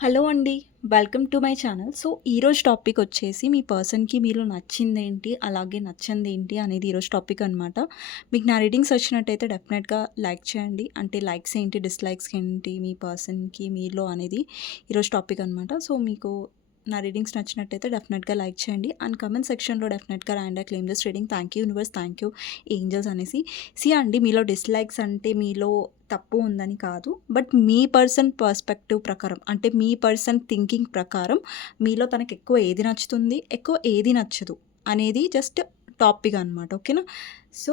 Hello అండి welcome to my channel. So ఈరోజు topic వచ్చేసి మీ పర్సన్కి మీరు నచ్చింది ఏంటి అలాగే నచ్చింది ఏంటి అనేది ఈరోజు టాపిక్ అనమాట మీకు నా రీడింగ్స్ వచ్చినట్టయితే డెఫినెట్గా లైక్ చేయండి. అంటే లైక్స్ ఏంటి డిస్లైక్స్ ఏంటి మీ పర్సన్కి మీలో అనేది ఈరోజు టాపిక్ అనమాట సో మీకు నా రీడింగ్స్ నచ్చినట్టయితే డెఫినెట్గా లైక్ చేయండి. అండ్ కమెంట్ సెక్షన్లో డెఫినెట్గా రాయండి. Claim this reading. Thank you universe. Thank you angels అనేసి. సి అండి మీలో డిస్లైక్స్ అంటే మీలో తప్పు ఉందని కాదు. బట్ మీ పర్సన్ పర్స్పెక్టివ్ ప్రకారం అంటే మీ పర్సన్ థింకింగ్ ప్రకారం మీలో తనకు ఎక్కువ ఏది నచ్చుతుంది ఎక్కువ ఏది నచ్చదు అనేది జస్ట్ టాపిక్ అనమాట ఓకేనా? సో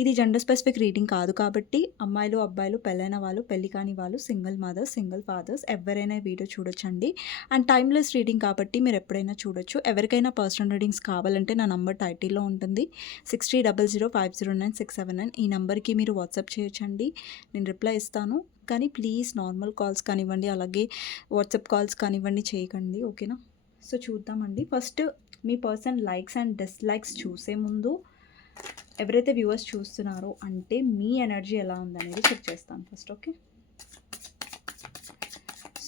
ఇది జెండర్ స్పెసిఫిక్ రీడింగ్ కాదు కాబట్టి అమ్మాయిలు అబ్బాయిలు పెళ్ళైన వాళ్ళు పెళ్ళి కాని వాళ్ళు సింగిల్ మదర్స్ సింగిల్ ఫాదర్స్ ఎవరైనా వీడియో చూడొచ్చండి. అండ్ టైమ్లెస్ రీడింగ్ కాబట్టి మీరు ఎప్పుడైనా చూడొచ్చు. ఎవరికైనా పర్సనల్ రీడింగ్స్ కావాలంటే నా నంబర్ టైటిల్లో ఉంటుంది. Six three double zero five zero nine six seven nine ఈ నెంబర్కి మీరు వాట్సాప్ చేయొచ్చండి. నేను రిప్లై ఇస్తాను. కానీ ప్లీజ్ నార్మల్ కాల్స్ కానివ్వండి అలాగే వాట్సాప్ కాల్స్ కానివ్వండి చేయకండి ఓకేనా సో చూద్దామండి. ఫస్ట్ మీ పర్సన్ లైక్స్ అండ్ డిస్లైక్స్ చూసే ముందు ఎవరైతే వ్యూవర్స్ చూస్తున్నారో అంటే మీ ఎనర్జీ ఎలా ఉందనేది చెక్ చేస్తాను ఫస్ట్ ఓకే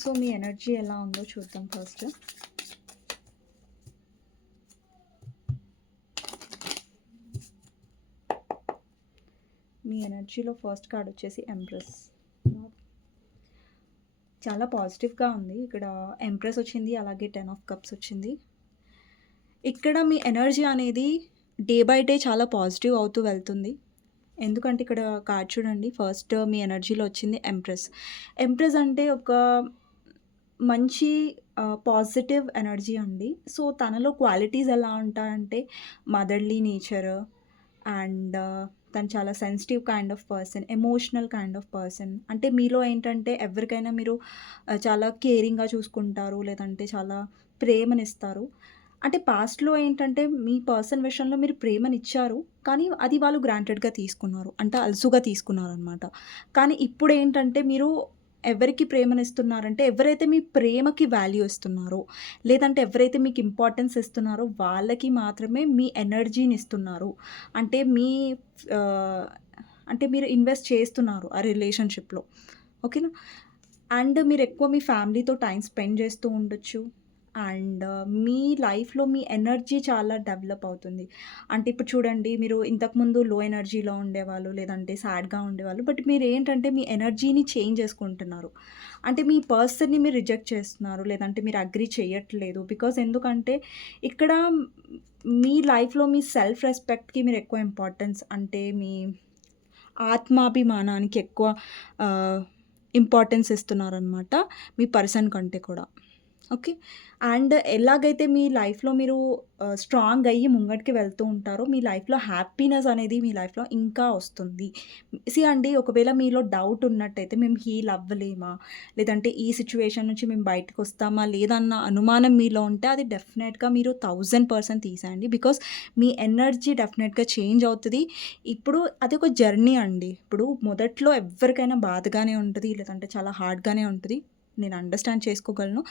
సో మీ ఎనర్జీ ఎలా ఉందో చూద్దాం ఫస్ట్ మీ ఎనర్జీలో ఫస్ట్ కార్డ్ వచ్చేసి ఎంప్రెస్ చాలా పాజిటివ్గా ఉంది. ఇక్కడ ఎంప్రెస్ వచ్చింది అలాగే టెన్ ఆఫ్ కప్స్ వచ్చింది. ఇక్కడ మీ ఎనర్జీ అనేది డే బై డే చాలా పాజిటివ్ అవుతూ వెళ్తుంది. ఎందుకంటే ఇక్కడ కార్డ్ చూడండి ఫస్ట్ మీ ఎనర్జీలో వచ్చింది ఎంప్రెస్. ఎంప్రెస్ అంటే ఒక మంచి పాజిటివ్ ఎనర్జీ అండి. సో తనలో క్వాలిటీస్ ఎలా ఉంటాయంటే మదర్లీ నేచర్ అండ్ తను చాలా sensitive kind of person emotional kind of person. అంటే మీలో ఏంటంటే ఎవరికైనా మీరు చాలా కేరింగ్గా చూసుకుంటారు లేదంటే చాలా ప్రేమనిస్తారు. అంటే పాస్ట్‌లో ఏంటంటే మీ పర్సన్ విషయంలో మీరు ప్రేమని ఇచ్చారు కానీ అది వాళ్ళు గ్రాంటెడ్‌గా తీసుకున్నారు. అంటే అలసుగా తీసుకున్నారు అనమాట కానీ ఇప్పుడు ఏంటంటే మీరు ఎవరికి ప్రేమనిస్తున్నారంటే ఎవరైతే మీ ప్రేమకి వాల్యూ ఇస్తున్నారో, లేదంటే ఎవరైతే మీకు ఇంపార్టెన్స్ ఇస్తున్నారో వాళ్ళకి మాత్రమే మీ ఎనర్జీని ఇస్తున్నారు. అంటే మీ అంటే మీరు ఇన్వెస్ట్ చేస్తున్నారు ఆ రిలేషన్‌షిప్‌లో. ఓకేనా? అండ్ మీరు ఎక్కువ మీ ఫ్యామిలీతో టైం స్పెండ్ చేస్తూ ఉండొచ్చు. అండ్ మీ లైఫ్‌లో మీ ఎనర్జీ చాలా డెవలప్ అవుతుంది. అంటే ఇప్పుడు చూడండి మీరు ఇంతకుముందు లో ఎనర్జీలో ఉండేవాళ్ళు, లేదంటే సాడ్‌గా ఉండేవాళ్ళు. బట్ మీరు ఏంటంటే మీ ఎనర్జీని చేంజ్ చేసుకుంటున్నారు. అంటే మీ పర్సన్‌ని మీరు రిజెక్ట్ చేస్తున్నారు. లేదంటే మీరు అగ్రీ చేయట్లేదు. బికాజ్ ఎందుకంటే ఇక్కడ మీ లైఫ్‌లో మీ సెల్ఫ్ రెస్పెక్ట్‌కి మీరు ఎక్కువ ఇంపార్టెన్స్ అంటే మీ ఆత్మాభిమానానికి ఎక్కువ ఇంపార్టెన్స్ ఇస్తున్నారనమాట. మీ పర్సన్ కంటే కూడా. ఓకే. అండ్ ఎలాగైతే మీ లైఫ్‌లో మీరు స్ట్రాంగ్ అయ్యి ముంగటికి వెళ్తూ ఉంటారో, మీ లైఫ్‌లో హ్యాపీనెస్ అనేది మీ లైఫ్‌లో ఇంకా వస్తుంది. సీ అండి ఒకవేళ మీలో డౌట్ ఉన్నట్టయితే మేము హీల్ అవ్వలేమా? లేదంటే ఈ సిచ్యువేషన్ నుంచి మేము బయటకొస్తామా? లేదన్న అనుమానం మీలో ఉంటే అది డెఫినెట్‌గా మీరు 1000% తీసేయండి. బికాస్ మీ ఎనర్జీ డెఫినెట్‌గా చేంజ్ అవుతుంది ఇప్పుడు అది ఒక జర్నీ అండి. ఇప్పుడు మొదట్లో ఎవరికైనా బాధగానే ఉంటుంది లేదంటే చాలా హార్డ్‌గానే ఉంటుంది నేను అండర్‌స్టాండ్ చేసుకోగలను.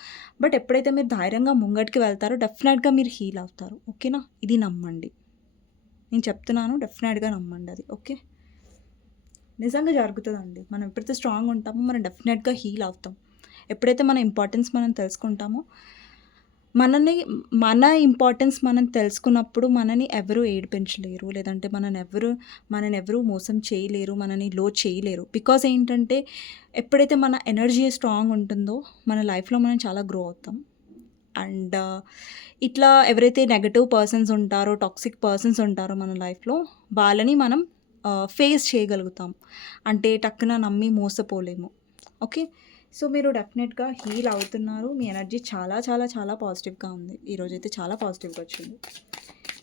బట్ ఎప్పుడైతే మీరు ధైర్యంగా ముంగటికి వెళ్తారో డెఫినెట్‌గా మీరు హీల్ అవుతారు. ఓకేనా? ఇది నమ్మండి. నేను చెప్తున్నాను డెఫినెట్‌గా నమ్మండి అది. ఓకే. నిజంగా జరుగుతుందండి మనం ఎప్పుడైతే స్ట్రాంగ్ ఉంటామో మనం డెఫినెట్‌గా హీల్ అవుతాం. ఎప్పుడైతే మన ఇంపార్టెన్స్ మనం తెలుసుకుంటామో మనని మన ఇంపార్టెన్స్ మనం తెలుసుకున్నప్పుడు మనని ఎవరు ఏడిపించలేరు. లేదంటే మనని ఎవ్వరు మనని ఎవరు మోసం చేయలేరు. మనని లో చేయలేరు. బికాజ్ ఏంటంటే ఎప్పుడైతే మన ఎనర్జీ స్ట్రాంగ్ ఉంటుందో మన లైఫ్‌లో మనం చాలా గ్రో అవుతాం. అండ్ uh, ఇట్లా ఎవరైతే నెగటివ్ పర్సన్స్ ఉంటారో, టాక్సిక్ పర్సన్స్ ఉంటారో మన లైఫ్‌లో వాళ్ళని మనం uh, ఫేస్ చేయగలుగుతాం. అంటే టక్కున నమ్మి మోసపోలేము. ఓకే. సో మీరు డెఫినెట్‌గా హీల్ అవుతున్నారు. మీ ఎనర్జీ చాలా చాలా చాలా పాజిటివ్‌గా ఉంది. ఈరోజైతే చాలా పాజిటివ్‌గా వచ్చింది.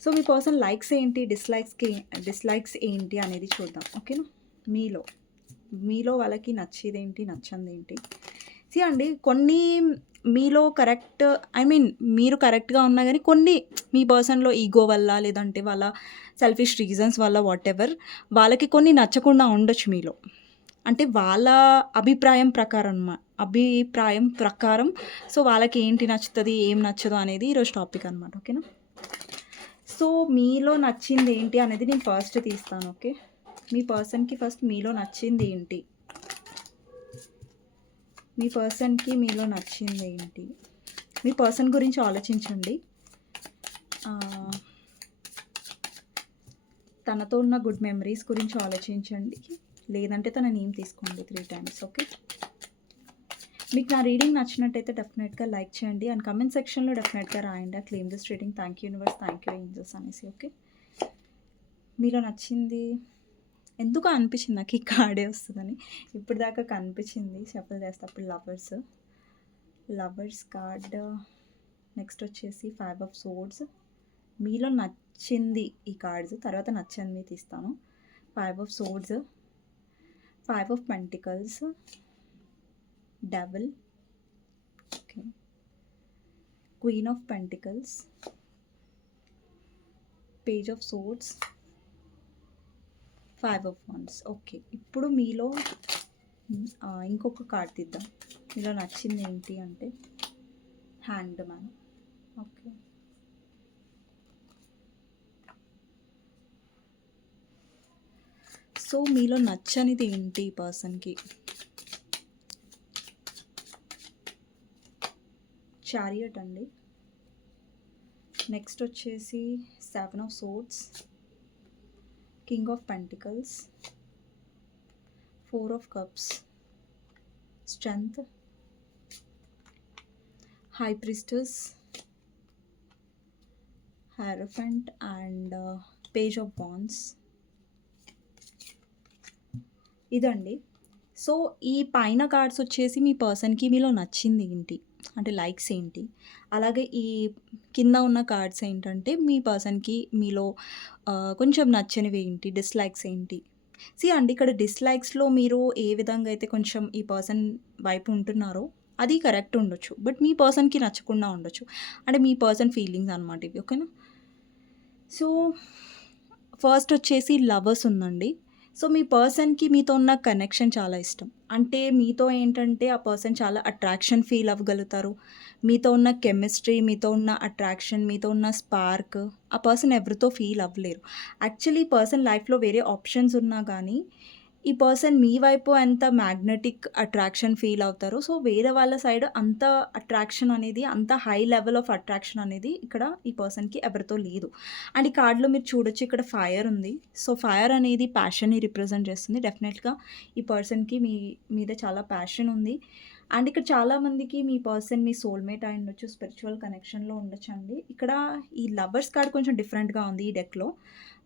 సో మీ పర్సన్ లైక్స్ ఏంటి? డిస్లైక్స్‌కి డిస్లైక్స్ ఏంటి అనేది చూద్దాం. ఓకేనా? మీలో. మీలో వాళ్ళకి నచ్చేదేంటి? నచ్చనిదేంటి? సీ అండి కొన్ని మీలో కరెక్ట్ ఐ మీన్ మీరు కరెక్ట్‌గా ఉన్నా కానీ కొన్ని మీ పర్సన్‌లో ఈగో వల్ల లేదంటే వాళ్ళ సెల్ఫిష్ రీజన్స్ వల్ల వాటెవర్ వాళ్ళకి కొన్ని నచ్చకుండా ఉండొచ్చు మీలో. అంటే వాళ్ళ అభిప్రాయం ప్రకారం అభిప్రాయం ప్రకారం సో వాళ్ళకి ఏంటి నచ్చుతుంది ఏం నచ్చదు? అనేది ఈరోజు టాపిక్ అనమాట. ఓకేనా? సో మీలో నచ్చింది ఏంటి అనేది నేను ఫస్ట్ తీస్తాను. ఓకే. మీ పర్సన్‌కి ఫస్ట్ మీలో నచ్చింది ఏంటి? మీ పర్సన్‌కి మీలో నచ్చింది ఏంటి మీ పర్సన్ గురించి ఆలోచించండి. తనతో ఉన్న గుడ్ మెమరీస్ గురించి ఆలోచించండి. లేదంటే తన నేమ్ తీసుకోండి త్రీ టైమ్స్. ఓకే. మీకు నా రీడింగ్ నచ్చినట్టయితే డెఫినెట్‌గా లైక్ చేయండి. అండ్ కమెంట్ సెక్షన్‌లో డెఫినెట్‌గా రాయండి. Claim this reading. Thank you universe, thank you angels అనేసి. ఓకే. మీలో నచ్చింది ఎందుకు అనిపించింది నాకు ఈ కార్డే వస్తదని. ఇప్పటిదాకా కనిపించింది చెప్పులు చేస్తే అప్పుడు లవర్స్. లవర్స్ కార్డ్ నెక్స్ట్ వచ్చేసి ఫైవ్ ఆఫ్ సోర్డ్స్. మీలో నచ్చింది ఈ కార్డ్స్. తర్వాత నచ్చనివి తీస్తాను. Five of swords, five of pentacles, double okay. Queen of pentacles, page of swords five of wands okay. ఇప్పుడు మీలో ఇంకొక కార్డ్ తీద్దాం. మీలో నచ్చింది ఏంటి అంటే హ్యాండ్ మ్యాన్. ఓకే. సో, మీలో నచ్చనిది ఏంటి ఈ పర్సన్‌కి? చారియట్ అండి. నెక్స్ట్ వచ్చేసి seven of swords king of pentacles, four of cups, strength, high priestess hierophant and page of బాన్స్ ఇదండి. సో, ఈ పైన కార్డ్స్ వచ్చేసి మీ పర్సన్‌కి మీలో నచ్చింది ఏంటి? అంటే లైక్స్ ఏంటి? అలాగే ఈ కింద ఉన్న కార్డ్స్ ఏంటంటే మీ పర్సన్‌కి మీలో కొంచెం నచ్చనివి ఏంటి? డిస్‌లైక్స్ ఏంటి? సీ అండి ఇక్కడ డిస్‌లైక్స్‌లో మీరు ఏ విధంగా అయితే కొంచెం ఈ పర్సన్ వైపు ఉంటున్నారో అది కరెక్ట్ ఉండొచ్చు. బట్ మీ పర్సన్‌కి నచ్చకుండా ఉండొచ్చు. అంటే మీ పర్సన్ ఫీలింగ్స్ అనమాట ఇవి. ఓకేనా? సో, ఫస్ట్ వచ్చేసి లవర్స్ ఉందండి. సో, మీ పర్సన్‌కి మీతో ఉన్న కనెక్షన్ చాలా ఇష్టం. అంటే మీతో ఏంటంటే ఆ పర్సన్ చాలా అట్రాక్షన్ ఫీల్ అవ్వగలుగుతారు. మీతో ఉన్న కెమిస్ట్రీ, మీతో ఉన్న అట్రాక్షన్, మీతో ఉన్న స్పార్క్ ఆ పర్సన్ ఎవరితో ఫీల్ అవ్వలేరు. యాక్చువల్లీ పర్సన్ లైఫ్‌లో వేరే ఆప్షన్స్ ఉన్నా కానీ ఈ పర్సన్ మీ వైపు ఎంత మ్యాగ్నెటిక్ అట్రాక్షన్ ఫీల్ అవుతారో, సో, వేరే వాళ్ళ సైడ్ అంత అట్రాక్షన్ అనేది అంత హై లెవెల్ ఆఫ్ అట్రాక్షన్ అనేది ఇక్కడ ఈ పర్సన్‌కి ఎవరితో లేదు. అండ్ ఈ కార్డ్‌లో మీరు చూడొచ్చు ఇక్కడ ఫైర్ ఉంది. సో, ఫైర్ అనేది ప్యాషన్‌ని రిప్రజెంట్ చేస్తుంది. డెఫినెట్‌గా ఈ పర్సన్‌కి మీ మీద చాలా ప్యాషన్ ఉంది. అండ్ ఇక్కడ చాలామందికి మీ పర్సన్ మీ సోల్‌మేట్ అయ్యుండొచ్చు. స్పిరిచువల్ కనెక్షన్‌లో ఉండొచ్చు అండి ఇక్కడ ఈ లవర్స్ కార్డ్ కొంచెం డిఫరెంట్‌గా ఉంది ఈ డెక్‌లో.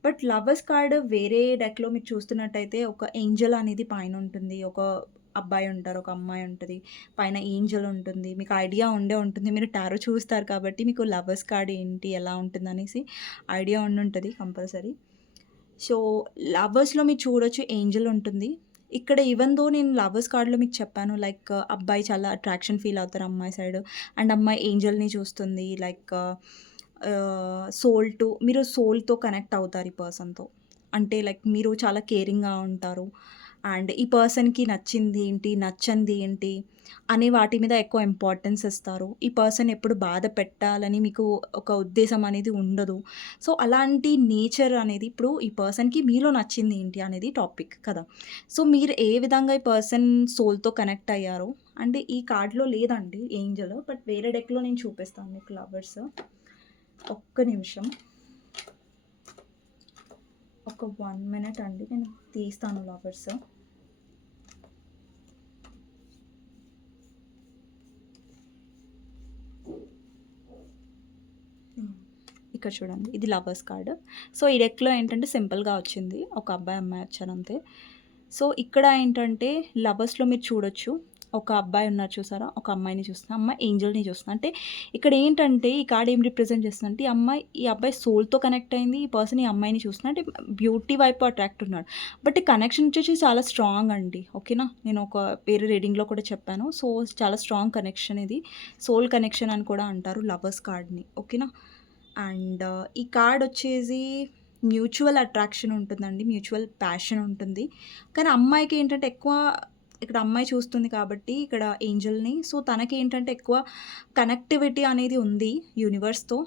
బట్ లవర్స్ కార్డ్ వేరే డెక్‌లో మీరు చూస్తున్నట్టయితే ఒక ఏంజెల్ అనేది పైన ఉంటుంది. ఒక అబ్బాయి ఉంటారు. ఒక అమ్మాయి ఉంటుంది పైన ఏంజెల్ ఉంటుంది. మీకు ఐడియా ఉండే ఉంటుంది. మీరు టారో చూస్తారు కాబట్టి మీకు లవర్స్ కార్డ్ ఏంటి? ఎలా ఉంటుందనేసి ఐడియా ఉండి ఉంటుంది కంపల్సరీ. సో, లవర్స్‌లో మీరు చూడొచ్చు ఏంజెల్ ఉంటుంది. ఇక్కడ ఈవెన్ దో నేను లవర్స్ కార్డ్‌లో మీకు చెప్పాను లైక్ uh, అబ్బాయి చాలా అట్రాక్షన్ ఫీల్ అవుతారు అమ్మాయి సైడ్. అండ్ అమ్మాయి ఏంజెల్‌ని చూస్తుంది. లైక్ సోల్ టు మీరు సోల్‌తో కనెక్ట్ అవుతారు ఈ పర్సన్‌తో. అంటే లైక్ మీరు చాలా కేరింగ్‌గా ఉంటారు. అండ్ ఈ పర్సన్‌కి నచ్చింది ఏంటి? నచ్చంది ఏంటి? అనే వాటి మీద ఎక్కువ ఇంపార్టెన్స్ ఇస్తారు. ఈ పర్సన్ ఎప్పుడు బాధ పెట్టాలని మీకు ఒక ఉద్దేశం అనేది ఉండదు. సో, అలాంటి నేచర్ అనేది ఇప్పుడు ఈ పర్సన్‌కి మీలో నచ్చింది ఏంటి అనేది టాపిక్ కదా! సో, మీరు ఏ విధంగా ఈ పర్సన్ సోల్‌తో కనెక్ట్ అయ్యారో అంటే ఈ కార్డ్‌లో లేదండి ఏంజెల్. బట్ వేరే డెక్‌లో నేను చూపిస్తాను మీకు లవర్స్. ఒక్క నిమిషం. ఒక వన్ మినిట్ అండి. నేను తీస్తాను లవర్స్. ఇక్కడ చూడండి. ఇది లవర్స్ కార్డ్. సో, ఈ డెక్‌లో ఏంటంటే సింపుల్‌గా వచ్చింది. ఒక అబ్బాయి, అమ్మాయి వచ్చారు అంతే. సో, ఇక్కడ ఏంటంటే లవర్స్‌లో మీరు చూడొచ్చు. ఒక అబ్బాయి ఉన్నారు చూసారా? ఒక అమ్మాయిని చూస్తున్నా. అమ్మాయి ఏంజెల్‌ని చూస్తున్నా అంటే ఇక్కడ ఏంటంటే ఈ కార్డ్ ఏం రిప్రజెంట్ చేస్తుందంటే ఈ అమ్మాయి ఈ అబ్బాయి సోల్‌తో కనెక్ట్ అయింది. ఈ పర్సన్ ఈ అమ్మాయిని చూస్తున్నా అంటే బ్యూటీ వైపు అట్రాక్ట్ ఉన్నాడు. బట్ ఈ కనెక్షన్ వచ్చేసి చాలా స్ట్రాంగ్ అండి. ఓకేనా? నేను ఒక వేరే రీడింగ్‌లో కూడా చెప్పాను. సో, చాలా స్ట్రాంగ్ కనెక్షన్ ఇది. సోల్ కనెక్షన్ అని కూడా అంటారు లవర్స్ కార్డ్‌ని. ఓకేనా? అండ్ ఈ కార్డ్ వచ్చేసి మ్యూచువల్ అట్రాక్షన్ ఉంటుందండి. మ్యూచువల్ ప్యాషన్ ఉంటుంది. కానీ అమ్మాయికి ఏంటంటే ఎక్కువ ఇక్కడ అమ్మాయి చూస్తుంది కాబట్టి ఇక్కడ ఏంజెల్‌ని. సో, తనకి ఏంటంటే ఎక్కువ కనెక్టివిటీ అనేది ఉంది యూనివర్స్‌తో.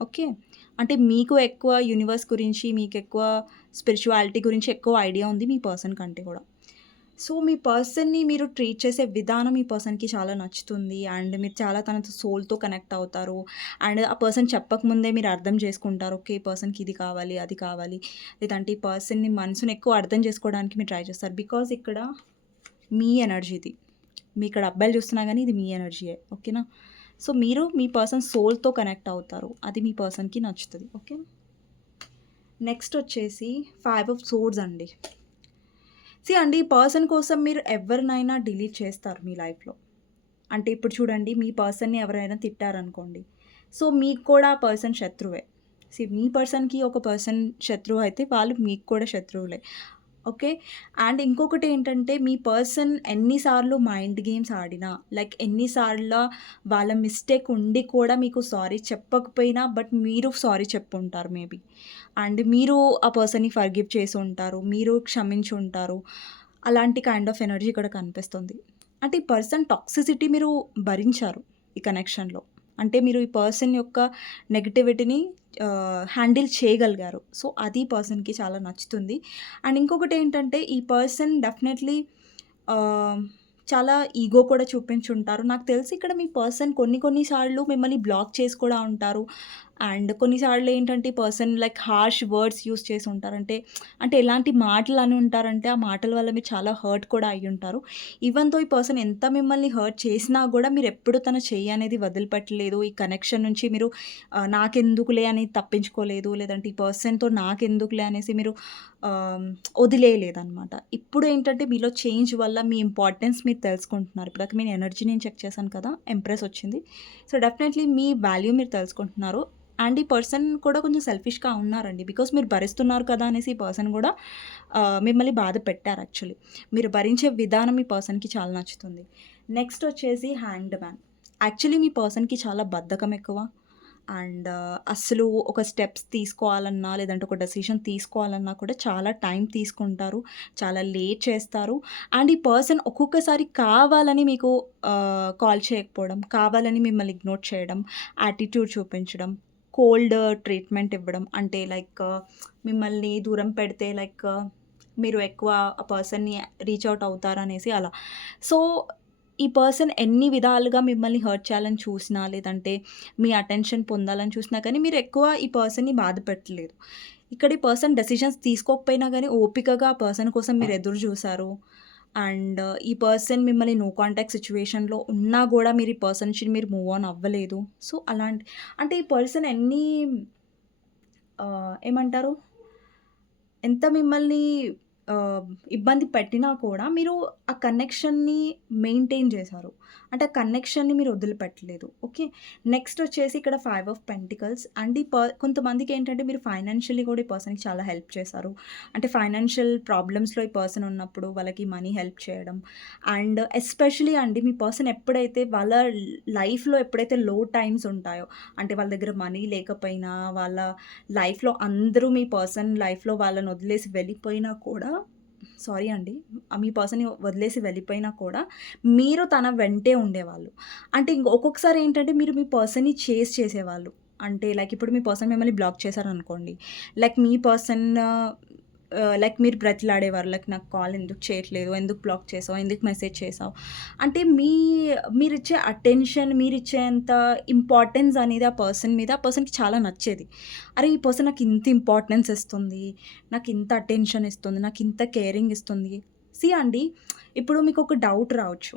ఓకే. అంటే మీకు ఎక్కువ యూనివర్స్ గురించి, మీకు ఎక్కువ స్పిరిచువాలిటీ గురించి ఎక్కువ ఐడియా ఉంది మీ పర్సన్ కంటే కూడా. సో, మీ పర్సన్‌ని మీరు ట్రీట్ చేసే విధానం ఈ పర్సన్‌కి చాలా నచ్చుతుంది. అండ్ మీరు చాలా తనతో సోల్‌తో కనెక్ట్ అవుతారు. అండ్ ఆ పర్సన్ చెప్పకముందే మీరు అర్థం చేసుకుంటారు. ఓకే. ఈ పర్సన్‌కి ఇది కావాలి, అది కావాలి. లేదంటే ఈ పర్సన్‌ని మనసుని ఎక్కువ అర్థం చేసుకోవడానికి మీరు ట్రై చేస్తారు. బికాజ్ ఇక్కడ మీ ఎనర్జీ ఇది. మీ ఇక్కడ అబ్బాయిలు చూస్తున్నా కానీ ఇది మీ ఎనర్జీయే. ఓకేనా? సో, మీరు మీ పర్సన్ సోల్‌తో కనెక్ట్ అవుతారు. అది మీ పర్సన్‌కి నచ్చుతుంది ఓకే. నెక్స్ట్ వచ్చేసి ఫైవ్ ఆఫ్ సోర్స్ అండి. సీ అండి పర్సన్ కోసం మీరు ఎవరినైనా డిలీట్ చేస్తారు మీ లైఫ్‌లో. అంటే ఇప్పుడు చూడండి మీ పర్సన్‌ని ఎవరైనా తిట్టారనుకోండి. సో, మీకు కూడా ఆ పర్సన్ శత్రువే. సీ మీ పర్సన్‌కి ఒక పర్సన్ శత్రువు అయితే వాళ్ళు మీకు కూడా శత్రువులే. ఓకే. అండ్ ఇంకొకటి ఏంటంటే మీ పర్సన్ ఎన్నిసార్లు మైండ్ గేమ్స్ ఆడినా, లైక్ ఎన్నిసార్లు వాళ్ళ మిస్టేక్ ఉండి కూడా మీకు సారీ చెప్పకపోయినా బట్ మీరు సారీ చెప్పుంటారు మేబీ. అండ్ మీరు ఆ పర్సన్‌ని ఫర్గివ్ చేసి ఉంటారు. మీరు క్షమించి ఉంటారు. అలాంటి కైండ్ ఆఫ్ ఎనర్జీ ఇక్కడ కనిపిస్తుంది. అంటే ఈ పర్సన్ టాక్సిసిటీ మీరు భరించారు ఈ కనెక్షన్‌లో. అంటే మీరు ఈ పర్సన్ యొక్క నెగటివిటీని హ్యాండిల్ చేయగలిగారు. సో, అది పర్సన్‌కి చాలా నచ్చుతుంది. అండ్ ఇంకొకటి ఏంటంటే ఈ పర్సన్ డెఫినెట్‌లీ చాలా ఈగో కూడా చూపించుంటారు. నాకు తెలిసి ఇక్కడ మీ పర్సన్ కొన్ని కొన్ని సార్లు మిమ్మల్ని బ్లాక్ చేసి కూడా ఉంటారు. అండ్ కొన్నిసార్లు ఏంటంటే person like harsh words use చేసి ఉంటారంటే అంటే ఎలాంటి మాటలు అని ఉంటారంటే ఆ మాటల వల్ల మీరు చాలా హర్ట్ కూడా అయ్యుంటారు. ఈవెన్ దో ఈ పర్సన్ ఎంత మిమ్మల్ని హర్ట్ చేసినా కూడా మీరు ఎప్పుడు తన చెయ్యి అనేది వదిలిపెట్టలేదు. ఈ కనెక్షన్ నుంచి మీరు నాకెందుకులే అని తప్పించుకోలేదు. లేదంటే ఈ పర్సన్‌తో నాకెందుకులే అనేసి మీరు ఆహ్, వదిలేయలేదనమాట. ఇప్పుడు ఏంటంటే మీలో చేంజ్ వల్ల మీ ఇంపార్టెన్స్ మీరు తెలుసుకుంటున్నారు. ఇప్పుడు మీ ఎనర్జీ నేను చెక్ చేశాను కదా! ఎంప్రెస్ వచ్చింది. సో, డెఫినెట్‌లీ మీ వాల్యూ మీరు తెలుసుకుంటున్నారు. అండ్ ఈ పర్సన్ కూడా కొంచెం సెల్ఫిష్‌గా ఉన్నారండి. బికాస్ మీరు భరిస్తున్నారు కదా! అనేసి ఈ పర్సన్ కూడా మిమ్మల్ని బాధ పెట్టారు యాక్చువల్లీ. మీరు భరించే విధానం ఈ పర్సన్‌కి చాలా నచ్చుతుంది. నెక్స్ట్ వచ్చేసి హ్యాండ్ మ్యాన్. యాక్చువల్లీ మీ పర్సన్‌కి చాలా బద్ధకం ఎక్కువ. అండ్ అస్సలు ఒక స్టెప్స్ తీసుకోవాలన్నా, లేదంటే ఒక డెసిషన్ తీసుకోవాలన్నా కూడా చాలా టైం తీసుకుంటారు. చాలా లేట్ చేస్తారు. అండ్ ఈ పర్సన్ ఒక్కొక్కసారి కావాలని మీకు కాల్ చేయకపోవడం, కావాలని మిమ్మల్ని ఇగ్నోర్ చేయడం, యాటిట్యూడ్ చూపించడం, కోల్డ్ ట్రీట్మెంట్ ఇవ్వడం. అంటే లైక్ మిమ్మల్ని దూరం పెడితే లైక్ మీరు ఎక్కువ ఆ పర్సన్‌ని రీచ్ అవుట్ అవుతారనేసి అలా. సో, ఈ పర్సన్ ఎన్ని విధాలుగా మిమ్మల్ని హర్ట్ చేయాలని చూసినా, లేదంటే మీ అటెన్షన్ పొందాలని చూసినా కానీ మీరు ఎక్కువ ఈ పర్సన్‌ని బాధ పెట్టలేదు. ఇక్కడ ఈ పర్సన్ డెసిషన్స్ తీసుకోకపోయినా కానీ ఓపికగా ఆ పర్సన్ కోసం మీరు ఎదురు చూసారు. అండ్ ఈ పర్సన్ మిమ్మల్ని నో కాంటాక్ట్ సిచ్యువేషన్లో ఉన్నా కూడా మీరు ఈ పర్సన్ నుంచి మీరు మూవ్ ఆన్ అవ్వలేదు. సో, అలాంటి అంటే ఈ పర్సన్ ఎన్ని ఏమంటారు? ఎంత మిమ్మల్ని ఇబ్బంది పెట్టినా కూడా మీరు ఆ కనెక్షన్‌ని మెయింటైన్ చేశారు. అంటే ఆ కనెక్షన్‌ని మీరు వదిలిపెట్టలేదు. ఓకే. నెక్స్ట్ వచ్చేసి ఇక్కడ ఫైవ్ ఆఫ్ పెంటికల్స్ అండ్ ఈ ప కొంతమందికి ఏంటంటే మీరు ఫైనాన్షియల్లీ కూడా ఈ పర్సన్‌కి చాలా హెల్ప్ చేశారు. అంటే ఫైనాన్షియల్ ప్రాబ్లమ్స్‌లో ఈ పర్సన్ ఉన్నప్పుడు వాళ్ళకి మనీ హెల్ప్ చేయడం. అండ్ ఎస్పెషల్లీ అండి మీ పర్సన్ ఎప్పుడైతే వాళ్ళ లైఫ్‌లో ఎప్పుడైతే లో టైమ్స్ ఉంటాయో, అంటే వాళ్ళ దగ్గర మనీ లేకపోయినా, వాళ్ళ లైఫ్‌లో అందరూ మీ పర్సన్ లైఫ్‌లో వాళ్ళని వదిలేసి వెళ్ళిపోయినా కూడా సారీ అండి. మీ పర్సన్‌ని వదిలేసి వెళ్ళిపోయినా కూడా మీరు తన వెంటే ఉండేవాళ్ళు. అంటే ఇంక ఒక్కొక్కసారి ఏంటంటే మీరు మీ పర్సన్‌ని చేస్ చేసేవాళ్ళు. అంటే లైక్ ఇప్పుడు మీ పర్సన్ మిమ్మల్ని బ్లాక్ చేశారనుకోండి. లైక్ మీ పర్సన్ లైక్ మీరు బ్రతిలాడేవారు. లైక్ నాకు కాల్ ఎందుకు చేయట్లేదు? ఎందుకు బ్లాక్ చేసావు? ఎందుకు మెసేజ్ చేసావు? అంటే మీ మీరిచ్చే అటెన్షన్, మీరిచ్చేంత ఇంపార్టెన్స్ అనేది ఆ పర్సన్ మీద ఆ పర్సన్‌కి చాలా నచ్చేది. అరే! ఈ పర్సన్ నాకు ఇంత ఇంపార్టెన్స్ ఇస్తుంది. నాకు ఇంత అటెన్షన్ ఇస్తుంది. నాకు ఇంత కేరింగ్ ఇస్తుంది. సీ అండి ఇప్పుడు మీకు ఒక డౌట్ రావచ్చు.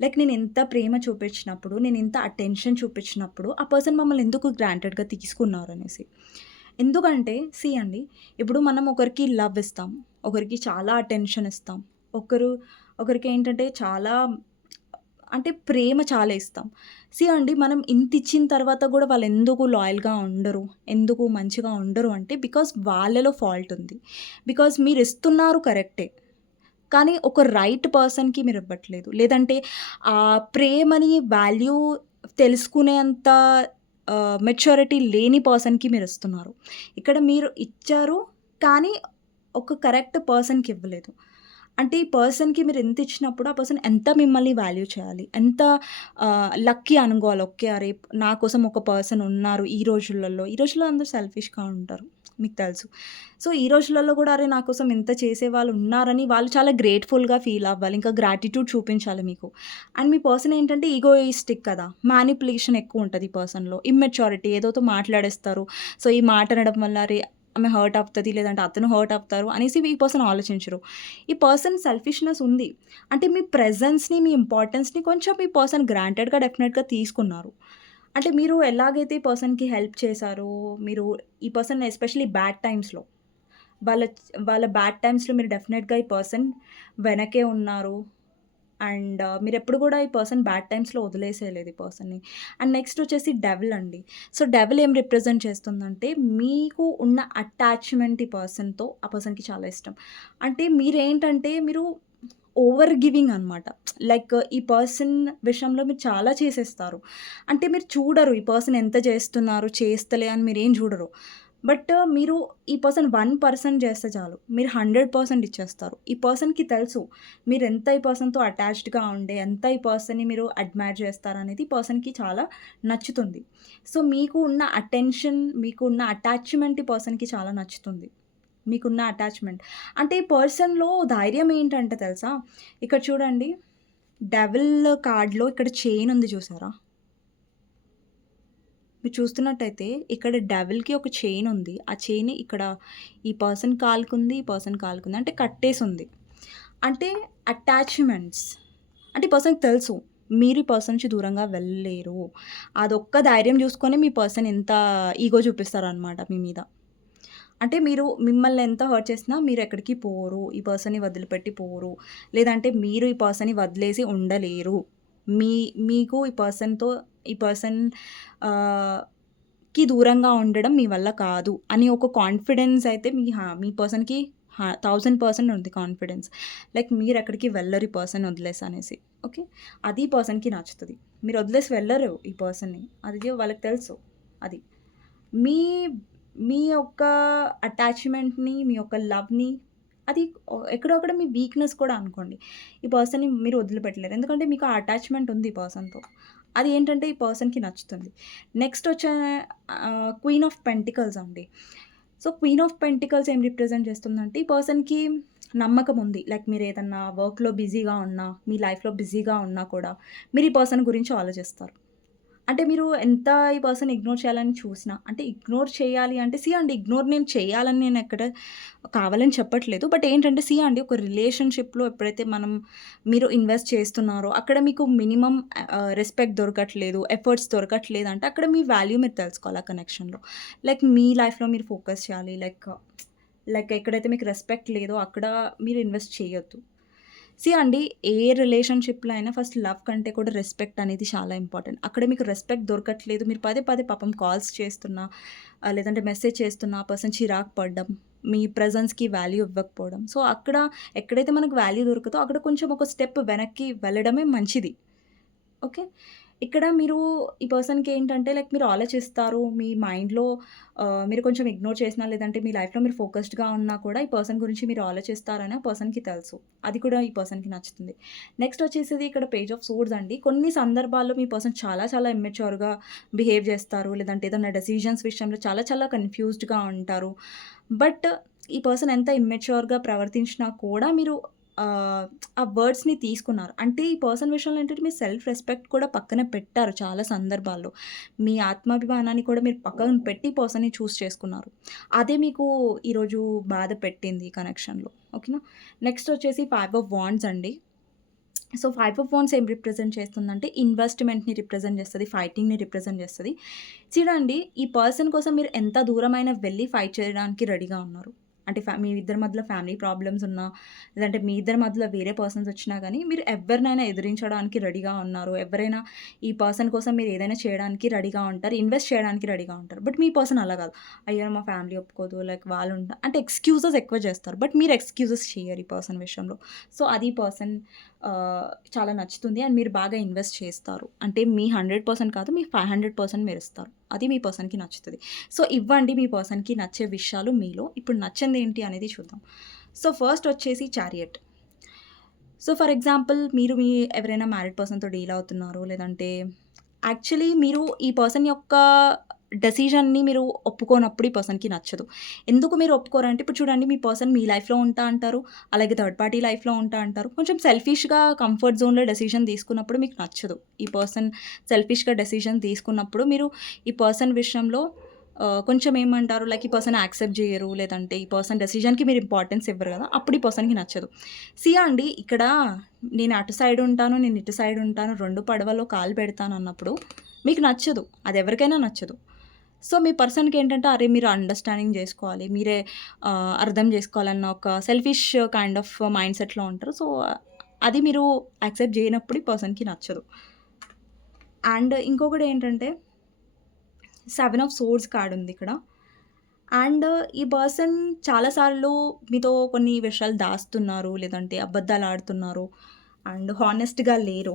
లైక్ నేను ఎంత ప్రేమ చూపించినప్పుడు, నేను ఇంత అటెన్షన్ చూపించినప్పుడు ఆ పర్సన్ మమ్మల్ని ఎందుకు గ్రాంటెడ్‌గా తీసుకున్నారు అనేసి. ఎందుకంటే సి అండి ఇప్పుడు మనం ఒకరికి లవ్ ఇస్తాం. ఒకరికి చాలా అటెన్షన్ ఇస్తాం. ఒకరు ఒకరికి ఏంటంటే చాలా అంటే ప్రేమ చాలా ఇస్తాం. సి అండి మనం ఇంత ఇచ్చిన తర్వాత కూడా వాళ్ళు ఎందుకు లాయల్‌గా ఉండరు? ఎందుకు మంచిగా ఉండరు అంటే బికాజ్ వాళ్ళలో ఫాల్ట్ ఉంది. బికాజ్ మీరు ఇస్తున్నారు కరెక్టే. కానీ ఒక రైట్ పర్సన్‌కి మీరు ఇవ్వట్లేదు. లేదంటే ఆ ప్రేమని వాల్యూ తెలుసుకునేంత మెచ్యూరిటీ లేని పర్సన్‌కి మీరు ఇస్తున్నారు. ఇక్కడ మీరు ఇచ్చారు. కానీ ఒక కరెక్ట్ పర్సన్‌కి ఇవ్వలేదు. అంటే ఈ పర్సన్‌కి మీరు ఎంత ఇచ్చినప్పుడు ఆ పర్సన్ ఎంత మిమ్మల్ని వాల్యూ చేయాలి? ఎంత లక్కీ అనుకోవాలి. ఓకే. అరే! నా కోసం ఒక పర్సన్ ఉన్నారు ఈ రోజులలో. ఈ రోజుల్లో అందరూ సెల్ఫిష్‌గా ఉంటారు. మీకు తెలుసు. సో, ఈ రోజులలో కూడా అరే! నా కోసం చేసే వాళ్ళు ఉన్నారని వాళ్ళు చాలా గ్రేట్‌ఫుల్‌గా ఫీల్ అవ్వాలి. ఇంకా గ్రాటిట్యూడ్ చూపించాలి మీకు. అండ్ మీ పర్సన్ ఏంటంటే ఈగోయిస్టిక్ కదా! మానిపులేషన్ ఎక్కువ ఉంటుంది ఈ పర్సన్‌లో. ఇమ్మెచ్యూరిటీ ఏదోతో మాట్లాడేస్తారు. సో, ఈ మాట అనడం వల్ల అరే! ఆమె హర్ట్ అవుతుంది లేదంటే అతను హర్ట్ అవుతారు అనేసి ఈ పర్సన్ ఆలోచించరు. ఈ పర్సన్ సెల్ఫిష్‌నెస్ ఉంది. అంటే మీ ప్రెజెన్స్‌ని, మీ ఇంపార్టెన్స్‌ని కొంచెం ఈ పర్సన్ గ్రాంటెడ్‌గా డెఫినెట్‌గా తీసుకున్నారు. అంటే మీరు ఎలాగైతే ఈ పర్సన్‌కి హెల్ప్ చేశారో, మీరు ఈ పర్సన్ ఎస్పెషల్లీ బ్యాడ్ టైమ్స్‌లో వాళ్ళ వాళ్ళ బ్యాడ్ టైమ్స్‌లో మీరు డెఫినెట్‌గా ఈ పర్సన్ వెనకే ఉన్నారు. అండ్ మీరు ఎప్పుడు కూడా ఈ పర్సన్ బ్యాడ్ టైమ్స్‌లో వదిలేసేయలేదు ఈ పర్సన్‌ని. అండ్ నెక్స్ట్ వచ్చేసి డెవల్ అండి. సో, డెవల్ ఏం రిప్రజెంట్ చేస్తుందంటే మీకు ఉన్న అటాచ్‌మెంట్ ఈ పర్సన్‌తో ఆ పర్సన్‌కి చాలా ఇష్టం. అంటే మీరేంటంటే మీరు ఓవర్ గివింగ్ అనమాట. లైక్ ఈ పర్సన్ విషయంలో మీరు చాలా చేసేస్తారు. అంటే మీరు చూడరు ఈ పర్సన్ ఎంత చేస్తున్నారు, చేస్తలే అని మీరు ఏం చూడరు. బట్ మీరు ఈ పర్సన్ వన్ పర్సన్ చేస్తే చాలు. మీరు 100% ఇచ్చేస్తారు. ఈ పర్సన్‌కి తెలుసు మీరు ఎంత ఈ పర్సన్‌తో అటాచ్డ్‌గా ఉండే, ఎంత ఈ పర్సన్‌ని మీరు అడ్మైర్ చేస్తారనేది అనేది పర్సన్‌కి చాలా నచ్చుతుంది. సో, మీకు ఉన్న అటెన్షన్, మీకు ఉన్న అటాచ్‌మెంట్ ఈ పర్సన్‌కి చాలా నచ్చుతుంది. మీకున్న అటాచ్‌మెంట్. అంటే ఈ పర్సన్‌లో ధైర్యం ఏంటంటే తెలుసా? ఇక్కడ చూడండి డెవిల్ కార్డ్‌లో ఇక్కడ చైన్ ఉంది చూసారా? మీరు చూస్తున్నట్టయితే ఇక్కడ డెవిల్‌కి ఒక చైన్ ఉంది. ఆ చైన్ ఇక్కడ ఈ పర్సన్ కాలుకుంది, ఈ పర్సన్ కాలుకుంది. అంటే కట్టేసుంది. అంటే అటాచ్‌మెంట్స్. అంటే ఈ పర్సన్‌కి తెలుసు. మీరు ఈ పర్సన్ నుంచి దూరంగా వెళ్ళలేరు. అదొక్క ధైర్యం చూసుకొని మీ పర్సన్ ఎంత ఈగో చూపిస్తారనమాట మీ మీద. అంటే మీరు మిమ్మల్ని ఎంత హర్ట్ చేసినా మీరు ఎక్కడికి పోరు. ఈ పర్సన్‌ని వదిలిపెట్టి పోరు. లేదంటే మీరు ఈ పర్సన్‌ని వదిలేసి ఉండలేరు. మీ మీకు ఈ పర్సన్‌తో ఈ పర్సన్కి దూరంగా ఉండడం మీ వల్ల కాదు అని ఒక కాన్ఫిడెన్స్ అయితే మీ హా మీ పర్సన్‌కి థౌజండ్ పర్సెంట్ ఉంది కాన్ఫిడెన్స్. లైక్ మీరు ఎక్కడికి వెళ్ళరు ఈ పర్సన్ వదిలేసి అనేసి. ఓకే. అది ఈ పర్సన్‌కి నచ్చుతుంది మీరు వదిలేసి వెళ్ళరు ఈ పర్సన్‌ని. అది వాళ్ళకి తెలుసు. అది. మీ మీ యొక్క అటాచ్‌మెంట్‌ని, మీ యొక్క లవ్‌ని అది ఎక్కడొక్కడ మీ వీక్‌నెస్ కూడా అనుకోండి. ఈ పర్సన్‌ని మీరు వదిలిపెట్టలేరు. ఎందుకంటే మీకు ఆ అటాచ్‌మెంట్ ఉంది ఈ పర్సన్‌తో. అది ఏంటంటే ఈ పర్సన్‌కి నచ్చుతుంది. నెక్స్ట్ వచ్చే క్వీన్ ఆఫ్ పెంటికల్స్ అండి. సో, క్వీన్ ఆఫ్ పెంటికల్స్ ఏం రిప్రజెంట్ చేస్తుందంటే ఈ పర్సన్‌కి నమ్మకం ఉంది. లైక్ మీరు ఏదన్నా వర్క్‌లో బిజీగా ఉన్నా, మీ లైఫ్‌లో బిజీగా ఉన్నా కూడా మీరు ఈ పర్సన్ గురించి ఆలోచిస్తారు. అంటే మీరు ఎంత ఈ పర్సన్ ఇగ్నోర్ చేయాలని చూసినా అంటే ఇగ్నోర్ చేయాలి అంటే సి అండి ఇగ్నోర్ నేను చేయాలని నేను ఎక్కడ కావాలని చెప్పట్లేదు. బట్ ఏంటంటే సి అండి ఒక రిలేషన్‌షిప్‌లో ఎప్పుడైతే మనం మీరు ఇన్వెస్ట్ చేస్తున్నారో అక్కడ మీకు మినిమమ్ రెస్పెక్ట్ దొరకట్లేదు, ఎఫర్ట్స్ దొరకట్లేదు అంటే అక్కడ మీ వాల్యూ మీరు తెలుసుకోవాలి ఆ కనెక్షన్‌లో. లైక్ మీ లైఫ్‌లో మీరు ఫోకస్ చేయాలి. లైక్ లైక్ ఎక్కడైతే మీకు రెస్పెక్ట్ లేదో అక్కడ మీరు ఇన్వెస్ట్ చేయొద్దు. సీ అండి ఏ రిలేషన్‌షిప్‌లో అయినా ఫస్ట్ లవ్ కంటే కూడా రెస్పెక్ట్ అనేది చాలా ఇంపార్టెంట్. అక్కడ మీకు రెస్పెక్ట్ దొరకట్లేదు. మీరు పదే పదే పాపం కాల్స్ చేస్తున్నా లేదంటే మెసేజ్ చేస్తున్నా ఆ పర్సన్ చిరాకు పడడం, మీ ప్రెజెన్స్‌కి వాల్యూ ఇవ్వకపోవడం. సో, అక్కడ ఎక్కడైతే మనకు వాల్యూ దొరకదో అక్కడ కొంచెం ఒక స్టెప్ వెనక్కి వెళ్ళడమే మంచిది. ఓకే. ఇక్కడ మీరు ఈ పర్సన్‌కి ఏంటంటే లైక్ మీరు ఆలోచిస్తారు. మీ మైండ్‌లో మీరు కొంచెం ఇగ్నోర్ చేసినా లేదంటే మీ లైఫ్‌లో మీరు ఫోకస్డ్‌గా ఉన్నా కూడా ఈ పర్సన్ గురించి మీరు ఆలోచిస్తారని ఆ పర్సన్‌కి తెలుసు. అది కూడా ఈ పర్సన్‌కి నచ్చుతుంది. నెక్స్ట్ వచ్చేసేది ఇక్కడ పేజ్ ఆఫ్ సూడ్స్ అండి. కొన్ని సందర్భాల్లో మీ పర్సన్ చాలా చాలా ఇమ్మెచ్యూర్‌గా బిహేవ్ చేస్తారు. లేదంటే ఏదైనా డెసిషన్స్ విషయంలో చాలా చాలా కన్‌ఫ్యూజ్డ్‌గా ఉంటారు. బట్ ఈ పర్సన్ ఎంత ఇమ్మెచ్యూర్‌గా ప్రవర్తించినా కూడా మీరు ఆ వర్డ్స్‌ని తీసుకున్నారు. అంటే ఈ పర్సన్ విషయంలో ఏంటంటే మీ సెల్ఫ్ రెస్పెక్ట్ కూడా పక్కన పెట్టారు చాలా సందర్భాల్లో. మీ ఆత్మాభిమానాన్ని కూడా మీరు పక్కన పెట్టి పర్సన్‌ని చూస్ చేసుకున్నారు. అదే మీకు ఈరోజు బాధ పెట్టింది ఈ కనెక్షన్‌లో. ఓకేనా. నెక్స్ట్ వచ్చేసి ఫైవ్ ఆఫ్ వాండ్స్ అండి. సో, ఫైవ్ ఆఫ్ వాండ్స్ ఏం రిప్రజెంట్ చేస్తుందంటే ఇన్వెస్ట్‌మెంట్‌ని రిప్రజెంట్ చేస్తుంది ఫైటింగ్‌ని రిప్రజెంట్ చేస్తుంది చూడండి ఈ పర్సన్ కోసం మీరు ఎంత దూరమైనా వెళ్ళి ఫైట్ చేయడానికి రెడీగా ఉన్నారు. అంటే ఫ్యా మీ ఇద్దరి మధ్యలో ఫ్యామిలీ ప్రాబ్లమ్స్ ఉన్నా, లేదంటే మీ ఇద్దరి మధ్యలో వేరే పర్సన్స్ వచ్చినా కానీ మీరు ఎవరినైనా ఎదిరించడానికి రెడీగా ఉన్నారు. ఎవరైనా ఈ పర్సన్ కోసం మీరు ఏదైనా చేయడానికి రెడీగా ఉంటారు. ఇన్వెస్ట్ చేయడానికి రెడీగా ఉంటారు. బట్ మీ పర్సన్ అలా కాదు. అయ్యో! మా ఫ్యామిలీ ఒప్పుకోదు. లైక్ వాళ్ళు ఉంటారు అంటే ఎక్స్‌క్యూజెస్ ఎక్కువ చేస్తారు. బట్ మీరు ఎక్స్‌క్యూజెస్ చేయరు ఈ పర్సన్ విషయంలో. సో, అది పర్సన్ చాలా నచ్చుతుంది. అండ్ మీరు బాగా ఇన్వెస్ట్ చేస్తారు. అంటే మీ 100% కాదు మీ ఫైవ్ హండ్రెడ్ పర్సెంట్ మీరు ఇస్తారు అది మీ పర్సన్‌కి నచ్చుతుంది సో, ఇవ్వండి మీ పర్సన్‌కి నచ్చే విషయాలు మీలో. ఇప్పుడు నచ్చింది ఏంటి అనేది చూద్దాం. సో, ఫస్ట్ వచ్చేసి చారియట్. సో, ఫర్ ఎగ్జాంపుల్ మీరు మీ ఎవరైనా మ్యారీడ్ పర్సన్‌తో డీల్ అవుతున్నారు. లేదంటే యాక్చువల్లీ మీరు ఈ పర్సన్ యొక్క డెసిషన్‌ని మీరు ఒప్పుకోనప్పుడు ఈ పర్సన్‌కి నచ్చదు. ఎందుకు మీరు ఒప్పుకోరంటే ఇప్పుడు చూడండి మీ పర్సన్ మీ లైఫ్‌లో ఉంటా అంటారు. అలాగే థర్డ్ పార్టీ లైఫ్‌లో ఉంటా అంటారు. కొంచెం సెల్ఫిష్‌గా కంఫర్ట్ జోన్‌లో డెసిషన్ తీసుకున్నప్పుడు మీకు నచ్చదు. ఈ పర్సన్ సెల్ఫిష్‌గా డెసిషన్ తీసుకున్నప్పుడు మీరు ఈ పర్సన్ విషయంలో కొంచెం ఏమంటారు లైక్ ఈ పర్సన్ యాక్సెప్ట్ చేయరు. లేదంటే ఈ పర్సన్ డెసిషన్‌కి మీరు ఇంపార్టెన్స్ ఇవ్వరు కదా! అప్పుడు ఈ పర్సన్‌కి నచ్చదు. సీ అండి ఇక్కడ నేను అటు సైడ్ ఉంటాను. నేను ఇటు సైడ్ ఉంటాను. రెండు పడవలో కాలు పెడతాను అన్నప్పుడు మీకు నచ్చదు. అది ఎవరికైనా నచ్చదు. సో, మీ పర్సన్‌కి ఏంటంటే అరే! మీరు అండర్‌స్టాండింగ్ చేసుకోవాలి. మీరే అర్థం చేసుకోవాలన్న ఒక సెల్ఫిష్ కైండ్ ఆఫ్ మైండ్ సెట్‌లో ఉంటారు. సో, అది మీరు యాక్సెప్ట్ చేయనప్పుడు ఈ పర్సన్‌కి నచ్చదు. అండ్ ఇంకొకటి ఏంటంటే సెవెన్ ఆఫ్ సోర్స్ కార్డ్ ఉంది ఇక్కడ. అండ్ ఈ పర్సన్ చాలా సార్లు మీతో కొన్ని విషయాలు దాస్తున్నారు. లేదంటే అబద్ధాలు ఆడుతున్నారు. అండ్ హానెస్ట్‌గా లేరు.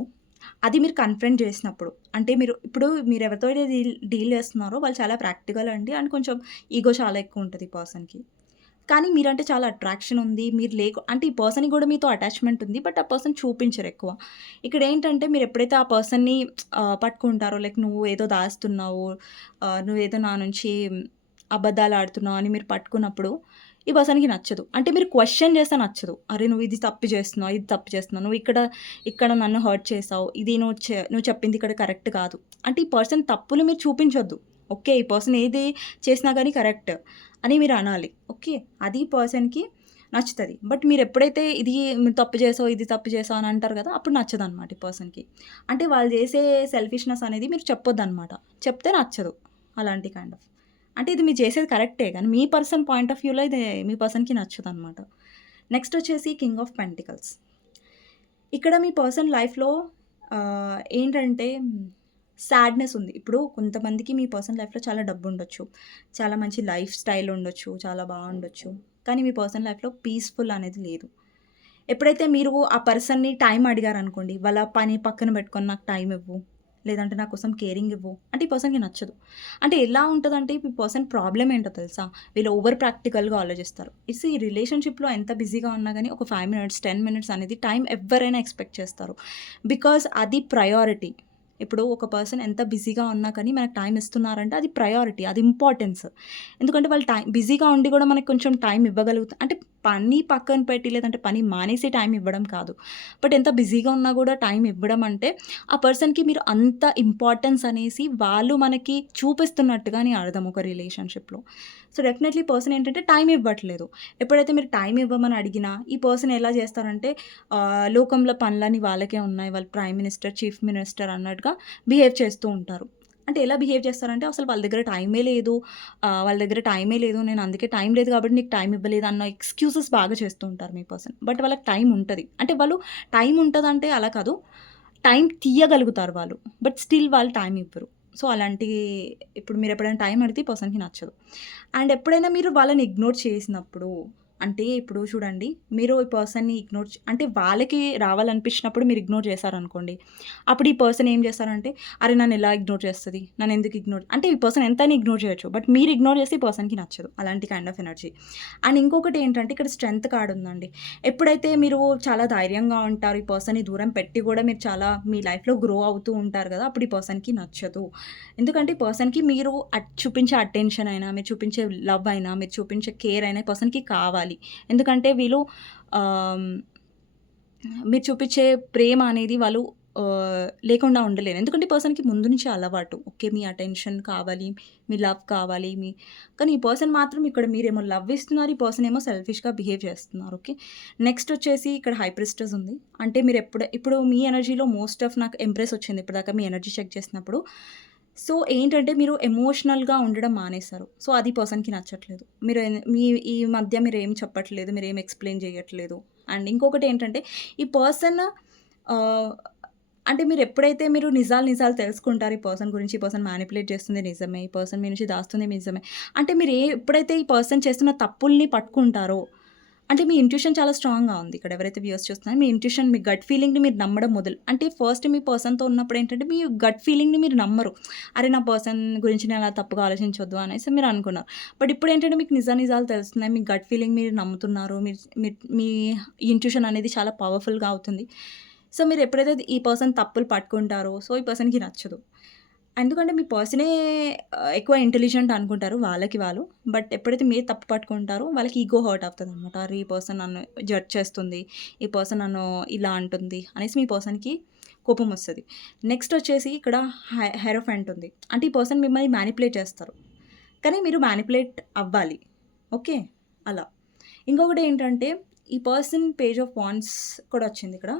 అది మీరు కన్ఫ్రంట్ చేసినప్పుడు. అంటే మీరు ఇప్పుడు మీరు ఎవరితో అయితే డీల్ డీల్ చేస్తున్నారో వాళ్ళు చాలా ప్రాక్టికల్ అండి. అండ్ కొంచెం ఈగో చాలా ఎక్కువ ఉంటుంది ఈ పర్సన్‌కి. కానీ మీరంటే చాలా అట్రాక్షన్ ఉంది. మీరు లేకు అంటే ఈ పర్సన్‌కి కూడా మీతో అటాచ్‌మెంట్ ఉంది. బట్ ఆ పర్సన్ చూపించరు ఎక్కువ. ఇక్కడ ఏంటంటే మీరు ఎప్పుడైతే ఆ పర్సన్‌ని పట్టుకుంటారో లైక్ నువ్వు ఏదో దాస్తున్నావు. నువ్వు నువ్వేదో నా నుంచి అబద్ధాలు ఆడుతున్నావు అని మీరు పట్టుకున్నప్పుడు ఈ పర్సన్‌కి నచ్చదు. అంటే మీరు క్వశ్చన్ చేస్తే నచ్చదు. అరే! నువ్వు ఇది తప్పు చేస్తున్నావు. ఇది తప్పు చేస్తున్నావు. నువ్వు ఇక్కడ ఇక్కడ నన్ను హర్ట్ చేసావు. ఇది నువ్వు చె నువ్వు చెప్పింది ఇక్కడ కరెక్ట్ కాదు. అంటే ఈ పర్సన్ తప్పులు మీరు చూపించొద్దు. ఓకే. ఈ పర్సన్ ఏది చేసినా కానీ కరెక్ట్ అని మీరు అనాలి. ఓకే. అది పర్సన్‌కి నచ్చుతుంది బట్ మీరు ఎప్పుడైతే ఇది తప్పు చేసావు. ఇది తప్పు చేసావు అని అంటారు కదా! అప్పుడు నచ్చదు అనమాట ఈ పర్సన్‌కి. అంటే వాళ్ళు చేసే సెల్ఫిష్‌నెస్ అనేది మీరు చెప్పొద్దు అనమాట చెప్తే నచ్చదు. అలాంటి కైండ్ ఆఫ్. అంటే ఇది మీరు చేసేది కరెక్టే. కానీ మీ పర్సన్ పాయింట్ ఆఫ్ వ్యూలో ఇది మీ పర్సన్‌కి నచ్చదు అనమాట నెక్స్ట్ వచ్చేసి కింగ్ ఆఫ్ పెంటికల్స్. ఇక్కడ మీ పర్సన్ లైఫ్‌లో ఏంటంటే సాడ్‌నెస్ ఉంది. ఇప్పుడు కొంతమందికి మీ పర్సన్ లైఫ్‌లో చాలా డబ్బు ఉండొచ్చు చాలా మంచి లైఫ్ స్టైల్ ఉండొచ్చు. చాలా బాగుండొచ్చు. కానీ మీ పర్సన్ లైఫ్‌లో పీస్‌ఫుల్ అనేది లేదు. ఎప్పుడైతే మీరు ఆ పర్సన్‌ని టైం అడిగారనుకోండి. వాళ్ళ పని పక్కన పెట్టుకొని నాకు టైం ఇవ్వు. లేదంటే నా కోసం కేరింగ్ ఇవ్వు. అంటే ఈ పర్సన్‌కి నచ్చదు. అంటే ఎలా ఉంటుందంటే ఈ పర్సన్ ప్రాబ్లమ్ ఏంటో తెలుసా? వీళ్ళు ఓవర్ ప్రాక్టికల్‌గా ఆలోచిస్తారు. ఇట్స్ ఈ రిలేషన్‌షిప్‌లో ఎంత బిజీగా ఉన్నా కానీ ఒక ఫైవ్ మినిట్స్, 10 మినిట్స్ అనేది టైం ఎవరైనా ఎక్స్‌పెక్ట్ చేస్తారు. బికాజ్ అది ప్రయారిటీ. ఇప్పుడు ఒక పర్సన్ ఎంత బిజీగా ఉన్నా కానీ మనకు టైం ఇస్తున్నారంటే అది ప్రయారిటీ. అది ఇంపార్టెన్స్. ఎందుకంటే వాళ్ళు టైం బిజీగా ఉండి కూడా మనకు కొంచెం టైం ఇవ్వగలుగుతా అంటే పని పక్కన పెట్టి లేదంటే పని మానేసి టైం ఇవ్వడం కాదు. బట్ ఎంత బిజీగా ఉన్నా కూడా టైం ఇవ్వడం అంటే ఆ పర్సన్‌కి మీరు అంత ఇంపార్టెన్స్ అనేసి వాళ్ళు మనకి చూపిస్తున్నట్టుగా అని అర్థం ఒక రిలేషన్‌షిప్‌లో. సో, డెఫినెట్‌లీ పర్సన్ ఏంటంటే టైం ఇవ్వట్లేదు. ఎప్పుడైతే మీరు టైం ఇవ్వమని అడిగినా ఈ పర్సన్ ఎలా చేస్తారంటే లోకంలో పనులన్నీ వాళ్ళకే ఉన్నాయి. వాళ్ళు ప్రైమ్ మినిస్టర్, చీఫ్ మినిస్టర్ అన్నట్టుగా బిహేవ్ చేస్తూ ఉంటారు. అంటే ఎలా బిహేవ్ చేస్తారంటే అసలు వాళ్ళ దగ్గర టైమే లేదు. వాళ్ళ దగ్గర టైమే లేదు. నేను అందుకే టైం లేదు కాబట్టి నీకు టైం ఇవ్వలేదు అన్న ఎక్స్‌క్యూజెస్ బాగా చేస్తూ ఉంటారు మీ పర్సన్. బట్ వాళ్ళకి టైం ఉంటుంది అంటే వాళ్ళు టైం ఉంటదంటే అలా కాదు. టైం తీయగలుగుతారు వాళ్ళు. బట్ స్టిల్ వాళ్ళు టైం ఇవ్వరు. సో, అలాంటి ఇప్పుడు మీరు ఎప్పుడైనా టైం అడిగితే ఈ పర్సన్‌కి నచ్చదు. అండ్ ఎప్పుడైనా మీరు వాళ్ళని ఇగ్నోర్ చేసినప్పుడు అంటే ఇప్పుడు చూడండి మీరు ఈ పర్సన్‌ని ఇగ్నోర్ అంటే వాళ్ళకి రావాలనిపించినప్పుడు మీరు ఇగ్నోర్ చేశారనుకోండి. అప్పుడు ఈ పర్సన్ ఏం చేస్తారంటే అరే! నన్ను ఎలా ఇగ్నోర్ చేస్తుంది నన్ను ఎందుకు ఇగ్నోర్ అంటే ఈ పర్సన్ ఎంతైనా ఇగ్నోర్ చేయొచ్చు. బట్ మీరు ఇగ్నోర్ చేస్తే ఈ పర్సన్‌కి నచ్చదు. అలాంటి కైండ్ ఆఫ్ ఎనర్జీ. అండ్ ఇంకొకటి ఏంటంటే ఇక్కడ స్ట్రెంత్ కార్డ్ ఉందండి. ఎప్పుడైతే మీరు చాలా ధైర్యంగా ఉంటారు. ఈ పర్సన్‌ని దూరం పెట్టి కూడా మీరు చాలా మీ లైఫ్‌లో గ్రో అవుతూ ఉంటారు కదా! అప్పుడు ఈ పర్సన్‌కి నచ్చదు. ఎందుకంటే ఈ పర్సన్‌కి మీరు అట్ చూపించే అటెన్షన్ అయినా, మీరు చూపించే లవ్ అయినా, మీరు చూపించే కేర్ అయినా ఈ పర్సన్‌కి కావాలి. ఎందుకంటే వీళ్ళు మీరు చూపించే ప్రేమ అనేది వాళ్ళు లేకుండా ఉండలేరు. ఎందుకంటే పర్సన్‌కి ముందు నుంచి అలవాటు. ఓకే. మీ అటెన్షన్ కావాలి. మీ లవ్ కావాలి. మీ కానీ ఈ పర్సన్ మాత్రం ఇక్కడ మీరేమో లవ్ ఇస్తున్నారు. ఈ పర్సన్ ఏమో సెల్ఫిష్‌గా బిహేవ్ చేస్తున్నారు. ఓకే. నెక్స్ట్ వచ్చేసి ఇక్కడ హైప్రిస్టస్ ఉంది. అంటే మీరు ఎప్పుడు ఇప్పుడు మీ ఎనర్జీలో మోస్ట్ ఆఫ్ నాకు ఎంప్రెస్ వచ్చింది ఇప్పటిదాకా మీ ఎనర్జీ చెక్ చేసినప్పుడు. సో, ఏంటంటే మీరు ఎమోషనల్‌గా ఉండడం మానేశారు. సో, అది పర్సన్‌కి నచ్చట్లేదు. మీరు మీ ఈ మధ్య మీరు ఏం చెప్పట్లేదు. మీరు ఏం ఎక్స్‌ప్లెయిన్ చేయట్లేదు. అండ్ ఇంకొకటి ఏంటంటే ఈ పర్సన్ అంటే మీరు ఎప్పుడైతే మీరు నిజాలు నిజాలు తెలుసుకుంటారు ఈ పర్సన్ గురించి. ఈ పర్సన్ మ్యానిపులేట్ చేస్తుంది నిజమే. ఈ పర్సన్ మీ నుంచి దాస్తుంది నిజమే. అంటే మీరు ఏ ఎప్పుడైతే ఈ పర్సన్ చేస్తున్న తప్పుల్ని పట్టుకుంటారో అంటే మీ ఇంట్యూషన్ చాలా స్ట్రాంగ్‌గా ఉంది. ఇక్కడ ఎవరైతే వ్యూస్ చూస్తున్నారో మీ ఇంట్యూషన్ మీ గట్ ఫీలింగ్‌ని మీరు నమ్మడం మొదలు అంటే ఫస్ట్ మీ పర్సన్‌తో ఉన్నప్పుడు ఏంటంటే మీ గట్ ఫీలింగ్‌ని మీరు నమ్మరు. అరే! నా పర్సన్ గురించి నేను అలా తప్పుగా ఆలోచించొద్దు అనేసి మీరు అనుకున్నారు. బట్ ఇప్పుడు ఏంటంటే మీకు నిజా నిజాలు తెలుస్తున్నాయి. మీ గట్ ఫీలింగ్ మీరు నమ్ముతున్నారు. మీరు మీ మీ ఇంట్యూషన్ అనేది చాలా పవర్‌ఫుల్‌గా అవుతుంది. సో, మీరు ఎప్పుడైతే ఈ పర్సన్ తప్పులు పట్టుకుంటారో సో, ఈ పర్సన్‌కి నచ్చదు. ఎందుకంటే మీ పర్సనే ఎక్కువ ఇంటెలిజెంట్ అనుకుంటారు వాళ్ళకి వాళ్ళు. బట్ ఎప్పుడైతే మీరు తప్పు పట్టుకుంటారో వాళ్ళకి ఈగో హర్ట్ అవుతుంది అరే! ఈ పర్సన్ నన్ను జడ్జ్ చేస్తుంది. ఈ పర్సన్ నన్ను ఇలా అంటుంది అనేసి మీ పర్సన్‌కి కోపం వస్తుంది నెక్స్ట్ వచ్చేసి ఇక్కడ హై హెరోఫెంట్ ఉంది. అంటే ఈ పర్సన్ మిమ్మల్ని మ్యానిపులేట్ చేస్తారు. కానీ మీరు మ్యానిపులేట్ అవ్వాలి. ఓకే. అలా. ఇంకొకటి ఏంటంటే ఈ పర్సన్ పేజ్ ఆఫ్ వాన్స్ కూడా వచ్చింది ఇక్కడ.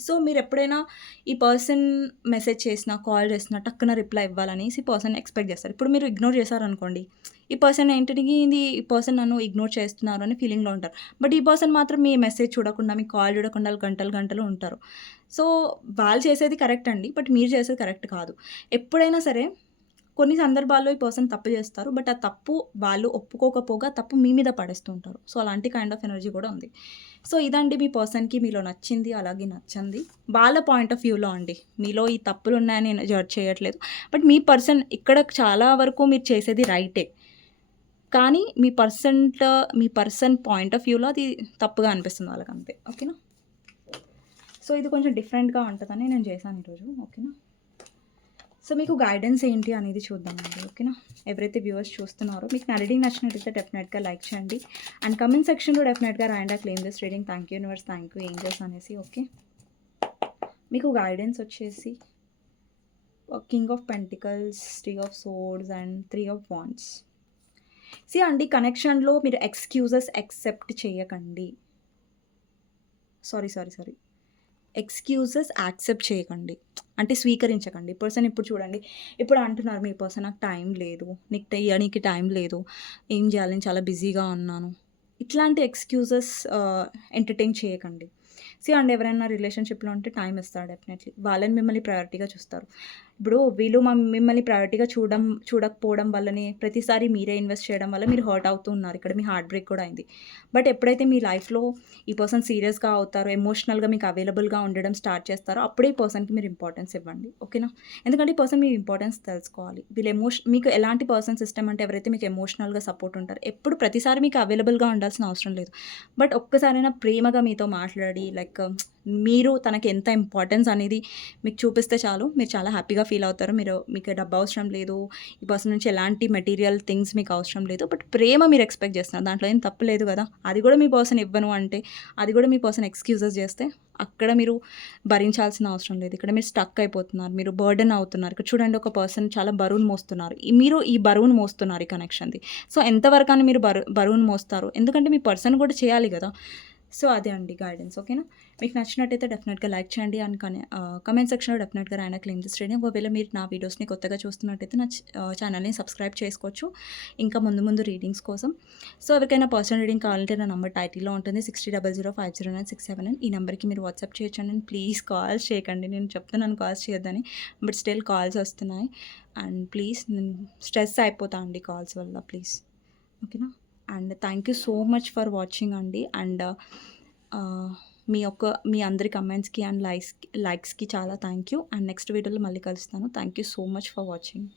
సో, మీరు ఎప్పుడైనా ఈ పర్సన్ మెసేజ్ చేసినా, కాల్ చేసినా టక్కున రిప్లై ఇవ్వాలనేసి పర్సన్ ఎక్స్‌పెక్ట్ చేస్తారు. ఇప్పుడు మీరు ఇగ్నోర్ చేశారనుకోండి. ఈ పర్సన్ ఏంటిది ఇది ఈ పర్సన్ నన్ను ఇగ్నోర్ చేస్తున్నారు అనే ఫీలింగ్‌లో ఉంటారు. బట్ ఈ పర్సన్ మాత్రం మీ మెసేజ్ చూడకుండా, మీ కాల్ చూడకుండా గంటలు గంటలు ఉంటారు. సో, వాళ్ళు చేసేది కరెక్ట్ అండి. బట్ మీరు చేసేది కరెక్ట్ కాదు. ఎప్పుడైనా సరే కొన్ని సందర్భాల్లో ఈ పర్సన్ తప్పు చేస్తారు. బట్ ఆ తప్పు వాళ్ళు ఒప్పుకోకపోగా తప్పు మీ మీద పడేస్తుంటారు సో, అలాంటి కైండ్ ఆఫ్ ఎనర్జీ కూడా ఉంది. సో, ఇదండి మీ పర్సన్‌కి మీలో నచ్చింది, అలాగే నచ్చంది. వాళ్ళ పాయింట్ ఆఫ్ వ్యూలో అండి. మీలో ఈ తప్పులు ఉన్నాయని నేను జడ్జ్ చేయట్లేదు. బట్ మీ పర్సన్ ఇక్కడ చాలా వరకు మీరు చేసేది రైటే. కానీ మీ పర్సన్‌ట్ మీ పర్సన్ పాయింట్ ఆఫ్ వ్యూలో అది తప్పుగా అనిపిస్తుంది వాళ్ళకంతే. ఓకేనా? సో, ఇది కొంచెం డిఫరెంట్‌గా ఉంటుందని నేను చేశాను ఈరోజు. ఓకేనా? సో, మీకు గైడెన్స్ ఏంటి అనేది చూద్దామండి. ఓకేనా? ఎవరైతే వ్యూవర్స్ చూస్తున్నారో మీకు నా రీడింగ్ నచ్చినట్టయితే డెఫినెట్‌గా లైక్ చేయండి. అండ్ కమెంట్ సెక్షన్‌లో డెఫినెట్‌గా రాయండి. ఆ claim this reading. Thank you universe, thank you angels అనేసి. ఓకే. మీకు గైడెన్స్ వచ్చేసి king of pentacles, three of swords and three of wands. See అండి కనెక్షన్‌లో మీరు ఎక్స్‌క్యూజెస్ యాక్సెప్ట్ చేయకండి. Sorry, sorry, sorry. Excuses accept చేయకండి. అంటే స్వీకరించకండి. పర్సన్ ఇప్పుడు చూడండి. ఇప్పుడు అంటున్నారు మీ పర్సన్ నాకు టైం లేదు. నీకు తెయనీకి టైం లేదు. ఏం చేయాలి నేను చాలా బిజీగా ఉన్నాను. ఇట్లాంటి ఎక్స్‌క్యూజెస్ ఎంటర్‌టైన్ చేయకండి. సీ అండ్ ఎవరైనా రిలేషన్‌షిప్‌లో ఉంటే టైం ఇస్తారు డెఫినెట్‌లీ. వాళ్ళని మిమ్మల్ని ప్రయారిటీగా చూస్తారు. ఇప్పుడు వీళ్ళు మిమ్మల్ని ప్రయారిటీగా చూడడం చూడకపోవడం వల్లనే ప్రతిసారి మీరే ఇన్వెస్ట్ చేయడం వల్ల మీరు హర్ట్ అవుతూ ఉన్నారు. ఇక్కడ మీ హార్ట్ బ్రేక్ కూడా అయింది. బట్ ఎప్పుడైతే మీ లైఫ్‌లో ఈ పర్సన్ సీరియస్‌గా అవుతారో, ఎమోషనల్‌గా మీకు అవైలబుల్‌గా ఉండడం స్టార్ట్ చేస్తారో అప్పుడే ఈ పర్సన్‌కి మీరు ఇంపార్టెన్స్ ఇవ్వండి. ఓకేనా? ఎందుకంటే ఈ పర్సన్ మీ ఇంపార్టెన్స్ తెలుసుకోవాలి. వీళ్ళు ఎమోషన్ మీకు ఎలాంటి పర్సన్ సిస్టమ్ అంటే ఎవరైతే మీకు ఎమోషనల్‌గా సపోర్ట్ ఉంటారో ఎప్పుడు ప్రతిసారి మీకు అవైలబుల్‌గా ఉండాల్సిన అవసరం లేదు. బట్ ఒక్కసారైనా ప్రేమగా మీతో మాట్లాడి లైక్ మీరు తనకి ఎంత ఇంపార్టెన్స్ అనేది మీకు చూపిస్తే చాలు. మీరు చాలా హ్యాపీగా ఫీల్ అవుతారు. మీరు మీకు డబ్బు అవసరం లేదు. ఈ పర్సన్ నుంచి ఎలాంటి మెటీరియల్ థింగ్స్ మీకు అవసరం లేదు. బట్ ప్రేమ మీరు ఎక్స్‌పెక్ట్ చేస్తున్నారు. దాంట్లో ఏం తప్పు లేదు కదా! అది కూడా మీ పర్సన్ ఇవ్వను అంటే, అది కూడా మీ పర్సన్ ఎక్స్‌క్యూజెస్ చేస్తే అక్కడ మీరు భరించాల్సిన అవసరం లేదు. ఇక్కడ మీరు స్టక్ అయిపోతున్నారు. మీరు బర్డెన్ అవుతున్నారు. ఇక్కడ చూడండి ఒక పర్సన్ చాలా బరువును మోస్తున్నారు. ఈ మీరు ఈ బరువును మోస్తున్నారు ఈ కనెక్షన్‌ది. సో, ఎంతవరకని మీరు బరు బరువును మోస్తారు? ఎందుకంటే మీ పర్సన్ కూడా చేయాలి కదా! సో, అదే అండి గైడెన్స్. ఓకేనా? మీకు నచ్చినట్టయితే డెఫినెట్‌గా లైక్ చేయండి. అండ్ కమెంట్ ఆహ్, సెక్షన్‌లో డెఫినెట్‌గా రాయండి. క్లెయిమ్ దిస్ ఒకవేళ మీరు నా వీడియోస్‌ని కొత్తగా చూస్తున్నట్టయితే నా ఛానల్‌ని సబ్స్క్రైబ్ చేసుకోవచ్చు. ఇంకా ముందు ముందు రీడింగ్స్ కోసం. సో, ఎవరికైనా పర్సనల్ రీడింగ్ కావాలంటే నా నంబర్ టైటిల్‌లో ఉంటుంది. 6000509679 ఈ నెంబర్కి మీరు వాట్సాప్ చేయొచ్చండి. అండ్ ప్లీజ్ కాల్స్ చేయకండి. నేను చెప్తున్నాను కాల్స్ చేయొద్దని. బట్ స్టిల్ కాల్స్ వస్తున్నాయి. అండ్ ప్లీజ్ నేను స్ట్రెస్ అయిపోతా అండి కాల్స్ వల్ల ప్లీజ్. ఓకేనా? And thank you so much for watching అండి. అండ్ మీ యొక్క మీ అందరి కమెంట్స్‌కి అండ్ లైక్స్ లైక్స్‌కి చాలా థ్యాంక్ యూ. అండ్ నెక్స్ట్ వీడియోలో మళ్ళీ కలుస్తాను. Thank you so much for watching.